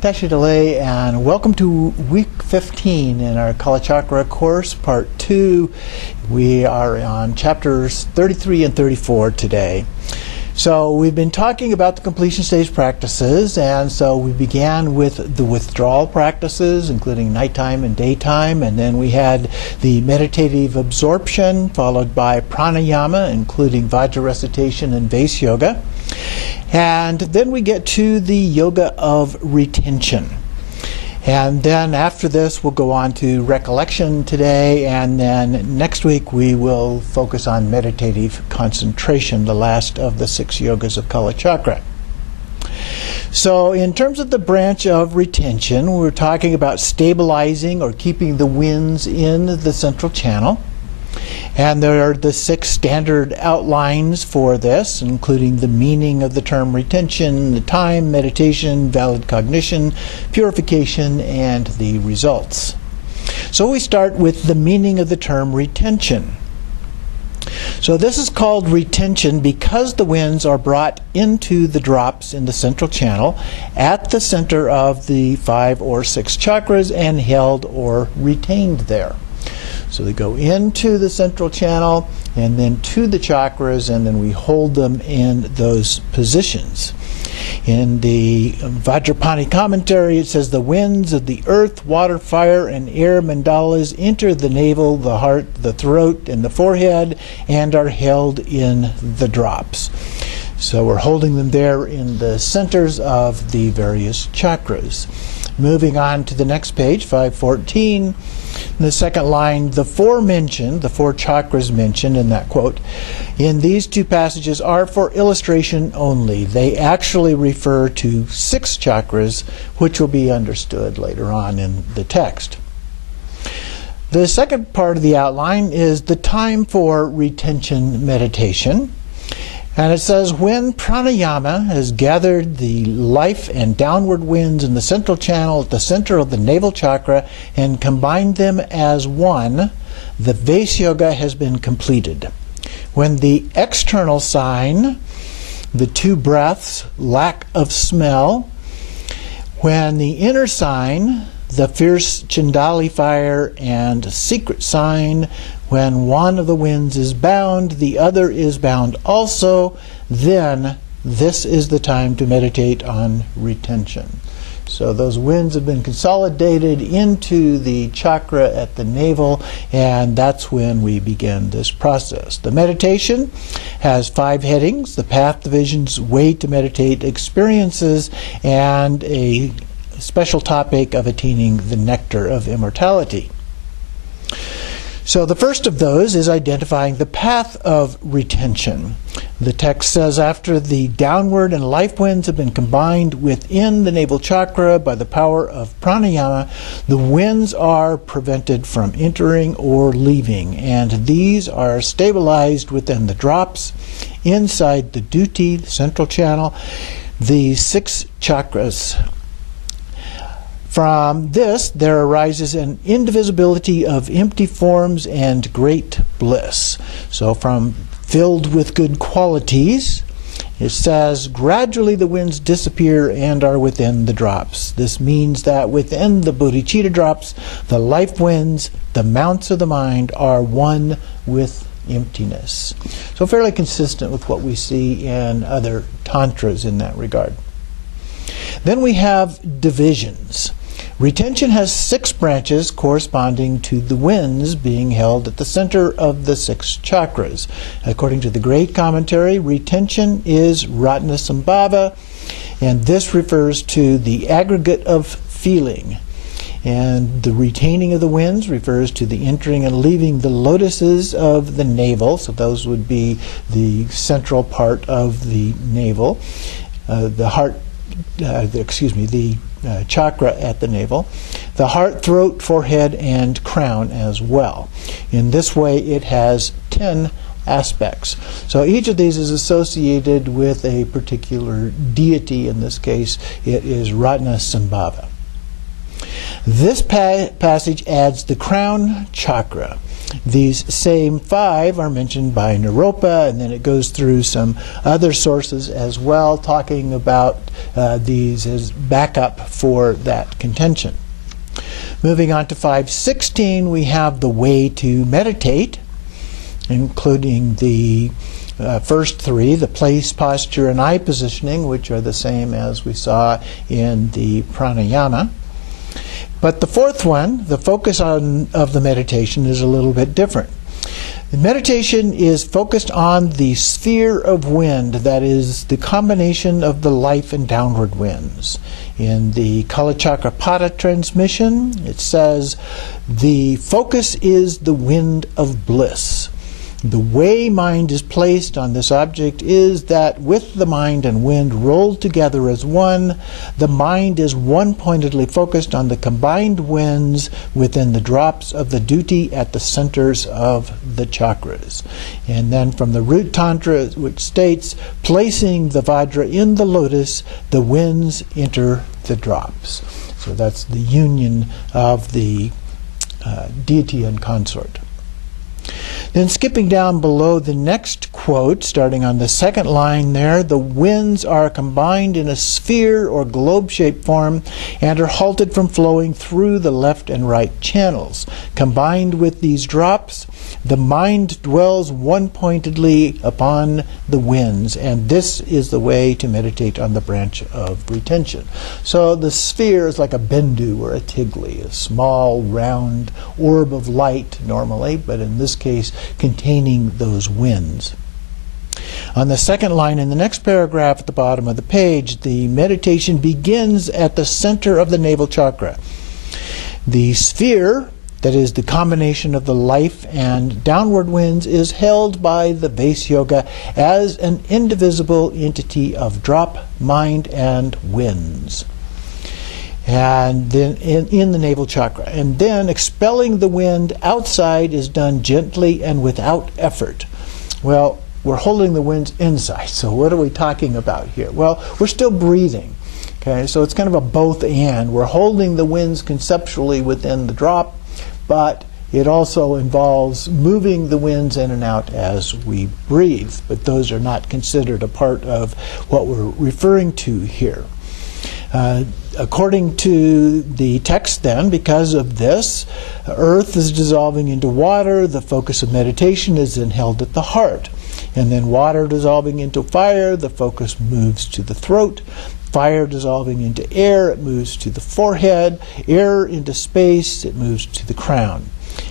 Tashidale, and welcome to week 15 in our Kalachakra course, part 2. We are on chapters 33 and 34 today. So we've been talking about the completion stage practices, and so we began with the withdrawal practices, including nighttime and daytime, and then we had the meditative absorption, followed by pranayama, including vajra recitation and vase yoga. And then we get to the yoga of retention. And then after this, we'll go on to recollection today, and then next week we will focus on meditative concentration, the last of the 6 yogas of Kalachakra. So in terms of the branch of retention, we're talking about stabilizing or keeping the winds in the central channel. And there are the 6 standard outlines for this, including the meaning of the term retention, the time, meditation, valid cognition, purification, and the results. So we start with the meaning of the term retention. So this is called retention because the winds are brought into the drops in the central channel at the center of the 5 or 6 chakras and held or retained there. So they go into the central channel and then to the chakras, and then we hold them in those positions. In the Vajrapani commentary, it says the winds of the earth, water, fire, and air mandalas enter the navel, the heart, the throat, and the forehead, and are held in the drops. So we're holding them there in the centers of the various chakras. Moving on to the next page, 514. In the second line, the 4 chakras mentioned in that quote, in these 2 passages are for illustration only. They actually refer to 6 chakras, which will be understood later on in the text. The second part of the outline is the time for retention meditation. And it says, when pranayama has gathered the life and downward winds in the central channel at the center of the navel chakra and combined them as one, the vase yoga has been completed. When the external sign, the 2 breaths, lack of smell, when the inner sign, the fierce Chandali fire and secret sign, when one of the winds is bound, the other is bound also, then this is the time to meditate on retention. So those winds have been consolidated into the chakra at the navel, and that's when we begin this process. The meditation has 5 headings: the path, divisions, way to meditate, experiences, and a special topic of attaining the nectar of immortality. So the first of those is identifying the path of retention. The text says, after the downward and life winds have been combined within the navel chakra by the power of pranayama, the winds are prevented from entering or leaving, and these are stabilized within the drops, inside the duty, the central channel, the 6 chakras. From this, there arises an indivisibility of empty forms and great bliss. So from filled with good qualities, it says, gradually the winds disappear and are within the drops. This means that within the bodhicitta drops, the life winds, the mounts of the mind, are one with emptiness. So fairly consistent with what we see in other tantras in that regard. Then we have divisions. Retention has 6 branches corresponding to the winds being held at the center of the 6 chakras. According to the great commentary, retention is ratnasambhava, and this refers to the aggregate of feeling. And the retaining of the winds refers to the entering and leaving the lotuses of the navel. So those would be the central part of the navel, the chakra at the navel, the heart, throat, forehead, and crown as well. In this way, it has 10 aspects. So each of these is associated with a particular deity. In this case, it is Ratnasambhava. This passage adds the crown chakra. These same 5 are mentioned by Naropa, and then it goes through some other sources as well, talking about these as backup for that contention. Moving on to 516, we have the way to meditate, including the first 3, the place, posture, and eye positioning, which are the same as we saw in the pranayama. But the 4th one, the focus of the meditation, is a little bit different. The meditation is focused on the sphere of wind, that is the combination of the life and downward winds. In the Kalachakra transmission, it says, the focus is the wind of bliss. The way mind is placed on this object is that with the mind and wind rolled together as one, the mind is one-pointedly focused on the combined winds within the drops of the duty at the centers of the chakras. And then from the root Tantra, which states, placing the Vajra in the lotus, the winds enter the drops. So that's the union of the deity and consort. Then skipping down below the next quote, starting on the 2nd line there, the winds are combined in a sphere or globe-shaped form and are halted from flowing through the left and right channels. Combined with these drops, the mind dwells one-pointedly upon the winds, and this is the way to meditate on the branch of retention. So the sphere is like a bindu or a tigli, a small, round orb of light normally, but in this case containing those winds. On the 2nd line in the next paragraph at the bottom of the page, the meditation begins at the center of the navel chakra. The sphere, that is the combination of the life and downward winds, is held by the Vase Yoga as an indivisible entity of drop, mind, and winds. And then in the navel chakra. And then expelling the wind outside is done gently and without effort. Well, we're holding the winds inside, so what are we talking about here? Well, we're still breathing. Okay, so it's kind of a both and. We're holding the winds conceptually within the drop, but it also involves moving the winds in and out as we breathe. But those are not considered a part of what we're referring to here. According to the text then, because of this, earth is dissolving into water, the focus of meditation is then held at the heart. And then water dissolving into fire, the focus moves to the throat. Fire dissolving into air, it moves to the forehead. Air into space, it moves to the crown.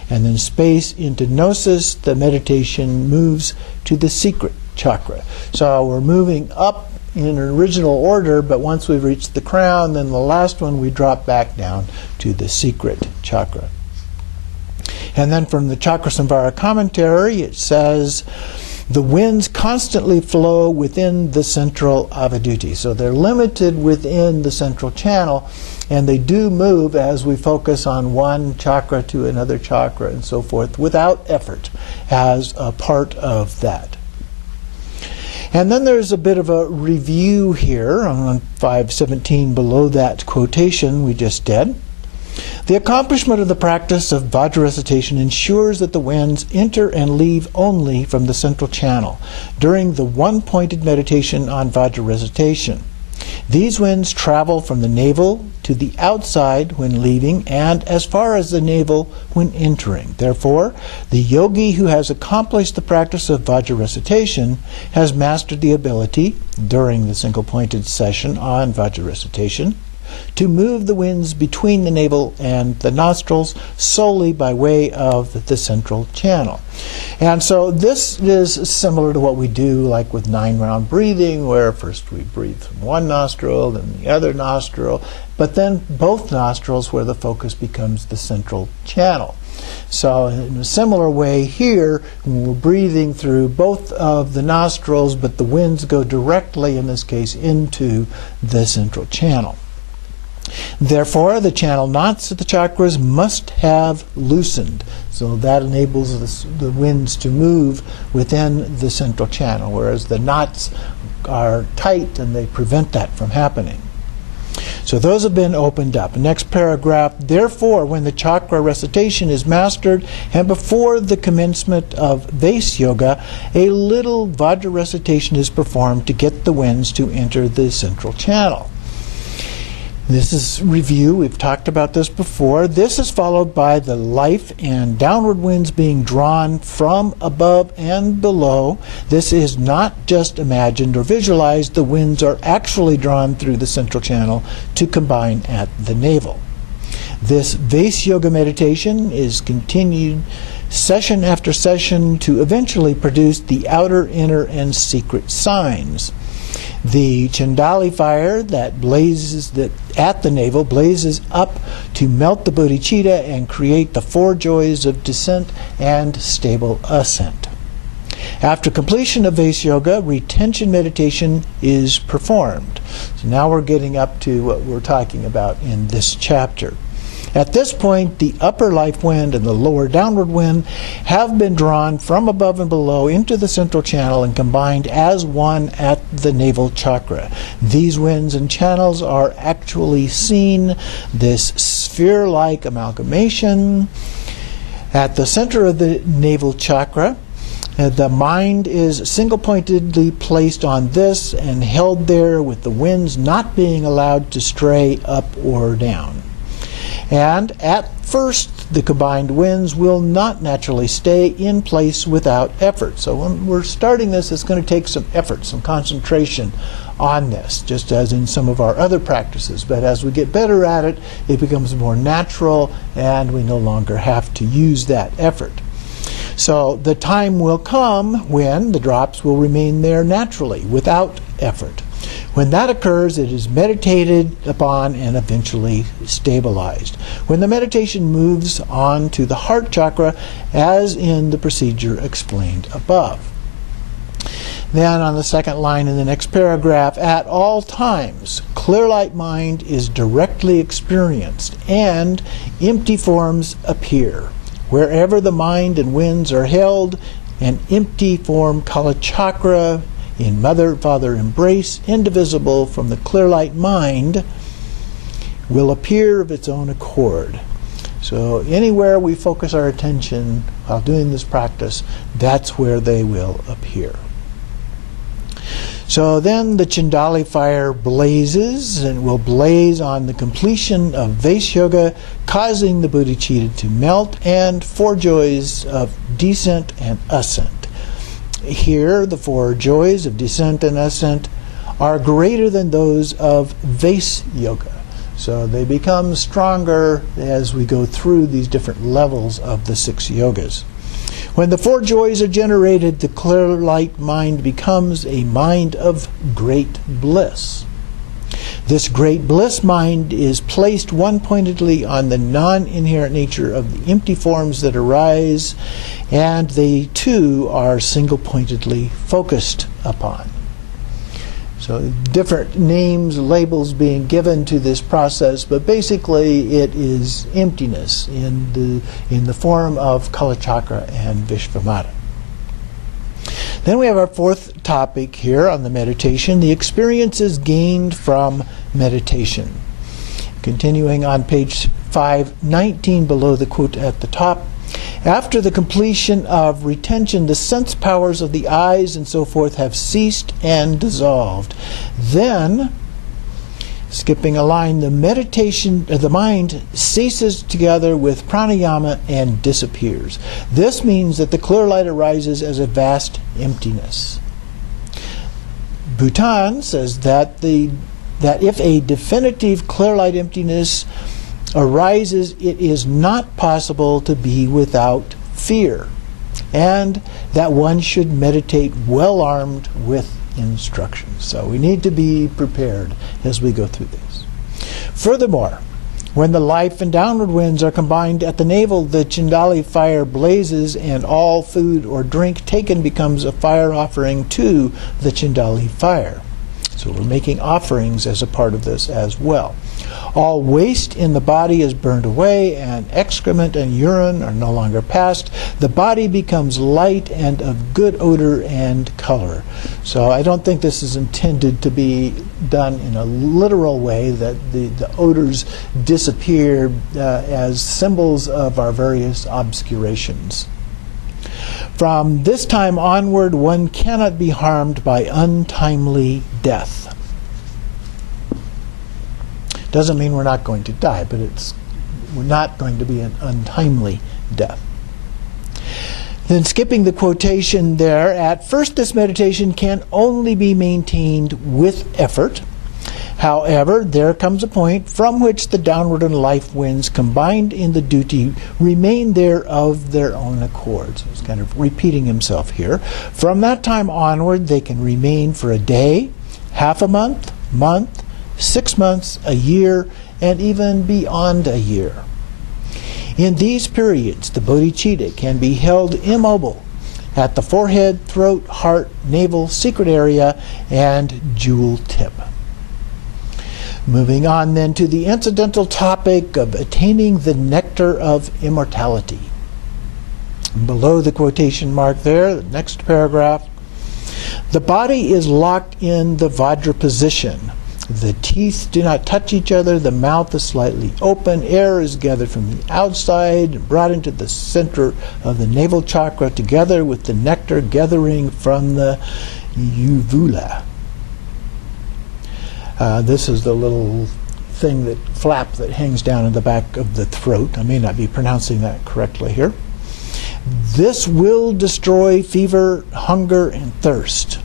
And then space into gnosis, the meditation moves to the secret chakra. So we're moving up in an original order, but once we've reached the crown, then the last one we drop back down to the secret chakra. And then from the Chakrasamvara commentary, it says, the winds constantly flow within the central avaduti. So they're limited within the central channel, and they do move as we focus on one chakra to another chakra and so forth without effort as a part of that. And then there's a bit of a review here on 517 below that quotation we just did. The accomplishment of the practice of Vajra recitation ensures that the winds enter and leave only from the central channel during the one-pointed meditation on Vajra recitation. These winds travel from the navel to the outside when leaving and as far as the navel when entering. Therefore, the yogi who has accomplished the practice of Vajra recitation has mastered the ability, during the single-pointed session on Vajra recitation, to move the winds between the navel and the nostrils solely by way of the central channel. And so this is similar to what we do like with 9-round breathing, where first we breathe from one nostril, then the other nostril, but then both nostrils where the focus becomes the central channel. So in a similar way here, when we're breathing through both of the nostrils, but the winds go directly, in this case, into the central channel. Therefore, the channel knots of the chakras must have loosened. So that enables the winds to move within the central channel, whereas the knots are tight and they prevent that from happening. So those have been opened up. Next paragraph, therefore, when the chakra recitation is mastered and before the commencement of Vase Yoga, a little Vajra recitation is performed to get the winds to enter the central channel. This is review. We've talked about this before. This is followed by the life and downward winds being drawn from above and below. This is not just imagined or visualized. The winds are actually drawn through the central channel to combine at the navel. This Vase Yoga meditation is continued session after session to eventually produce the outer, inner, and secret signs. The Chandali fire that blazes at the navel blazes up to melt the bodhicitta and create the four joys of descent and stable ascent. After completion of Vase Yoga, retention meditation is performed. So now we're getting up to what we're talking about in this chapter. At this point, the upper life wind and the lower downward wind have been drawn from above and below into the central channel and combined as one at the navel chakra. These winds and channels are actually seen, this sphere-like amalgamation. At the center of the navel chakra, the mind is single-pointedly placed on this and held there with the winds not being allowed to stray up or down. And at first, the combined winds will not naturally stay in place without effort. So when we're starting this, it's going to take some effort, some concentration on this, just as in some of our other practices. But as we get better at it, it becomes more natural, and we no longer have to use that effort. So the time will come when the drops will remain there naturally, without effort. When that occurs, it is meditated upon and eventually stabilized. When the meditation moves on to the heart chakra, as in the procedure explained above. Then on the second line in the next paragraph, at all times, clear light mind is directly experienced and empty forms appear. Wherever the mind and winds are held, an empty form Kalachakra in mother-father embrace, indivisible from the clear light mind, will appear of its own accord. So anywhere we focus our attention while doing this practice, that's where they will appear. So then the Chandali fire blazes and will blaze on the completion of Vase Yoga, causing the bodhicitta to melt and four joys of descent and ascent. Here, the four joys of descent and ascent are greater than those of Vase Yoga. So they become stronger as we go through these different levels of the 6 yogas. When the four joys are generated, the clear light mind becomes a mind of great bliss. This great bliss mind is placed one-pointedly on the non-inherent nature of the empty forms that arise, and they too are single-pointedly focused upon. So different names, labels being given to this process, but basically it is emptiness in the form of Kalachakra and Vishvamata. Then we have our fourth topic here on the meditation, the experiences gained from meditation. Continuing on page 519 below the quote at the top, after the completion of retention, the sense powers of the eyes and so forth have ceased and dissolved. Then, skipping a line, the meditation of the mind ceases together with pranayama and disappears. This means that the clear light arises as a vast emptiness. Bhutan says that if a definitive clear light emptiness arises, it is not possible to be without fear, and that one should meditate well armed with instructions. So we need to be prepared as we go through this. Furthermore, when the life and downward winds are combined at the navel, the Chandali fire blazes, and all food or drink taken becomes a fire offering to the Chandali fire. So we're making offerings as a part of this as well. All waste in the body is burned away, and excrement and urine are no longer passed. The body becomes light and of good odor and color. So I don't think this is intended to be done in a literal way, that the odors disappear as symbols of our various obscurations. From this time onward, one cannot be harmed by untimely death. Doesn't mean we're not going to die, but we're not going to be an untimely death. Then skipping the quotation there, at first this meditation can only be maintained with effort. However, there comes a point from which the downward and life winds combined in the duty remain there of their own accord. So it's kind of repeating himself here. From that time onward, they can remain for a day, half a month, 6 months, a year, and even beyond a year. In these periods, the bodhicitta can be held immobile at the forehead, throat, heart, navel, secret area, and jewel tip. Moving on then to the incidental topic of attaining the nectar of immortality. Below the quotation mark there, the next paragraph, the body is locked in the Vajra position. The teeth do not touch each other, the mouth is slightly open, air is gathered from the outside and brought into the center of the navel chakra together with the nectar gathering from the uvula. This is the little flap that hangs down in the back of the throat. I may not be pronouncing that correctly here. This will destroy fever, hunger, and thirst.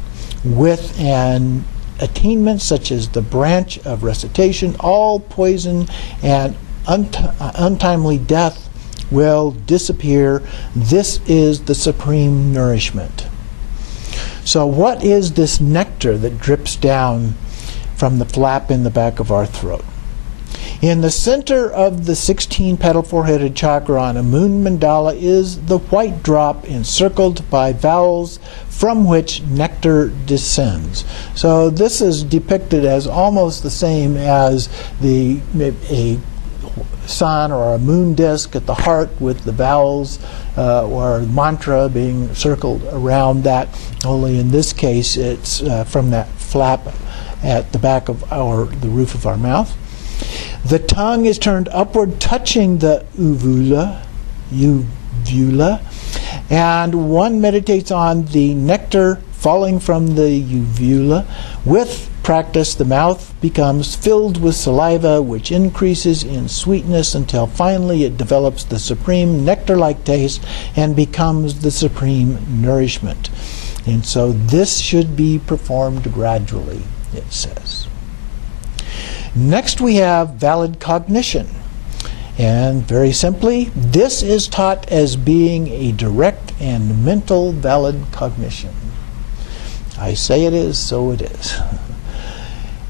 With an attainment such as the branch of recitation, all poison and untimely death will disappear. This is the supreme nourishment. So what is this nectar that drips down from the flap in the back of our throat? In the center of the 16-petal four-headed chakra on a moon mandala is the white drop encircled by vowels from which nectar descends. So this is depicted as almost the same as a sun or a moon disk at the heart with the vowels or mantra being circled around that, only in this case it's from that flap at the back of the roof of our mouth. The tongue is turned upward, touching the uvula, and one meditates on the nectar falling from the uvula. With practice, the mouth becomes filled with saliva, which increases in sweetness until finally it develops the supreme nectar-like taste and becomes the supreme nourishment. And so this should be performed gradually, it says. Next we have valid cognition. And very simply, this is taught as being a direct and mental valid cognition. I say it is, so it is.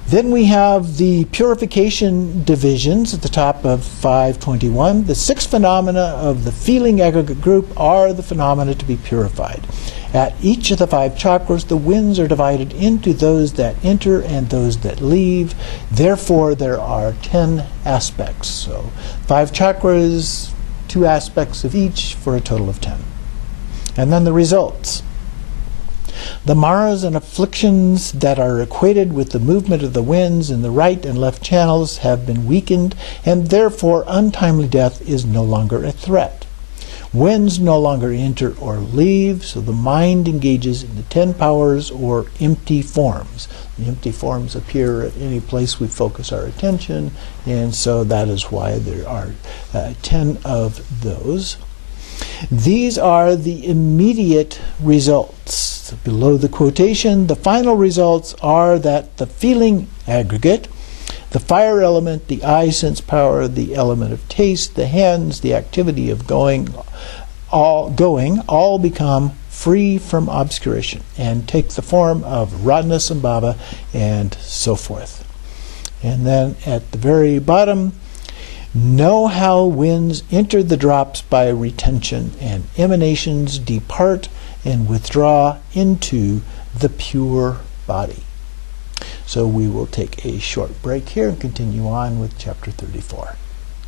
Then we have the purification divisions at the top of 521. The 6 phenomena of the feeling aggregate group are the phenomena to be purified. At each of the 5 chakras, the winds are divided into those that enter and those that leave. Therefore, there are 10 aspects. So 5 chakras, 2 aspects of each for a total of 10. And then the results. The maras and afflictions that are equated with the movement of the winds in the right and left channels have been weakened, and therefore untimely death is no longer a threat. Winds no longer enter or leave, so the mind engages in the 10 powers or empty forms. The empty forms appear at any place we focus our attention, and so that is why there are 10 of those. These are the immediate results. Below the quotation, the final results are that the feeling aggregate, the fire element, the eye sense power, the element of taste, the hands, the activity of going, all become free from obscuration and take the form of Ratnasambhava and so forth. And then at the very bottom, know how winds enter the drops by retention and emanations depart and withdraw into the pure body. So we will take a short break here and continue on with chapter 34.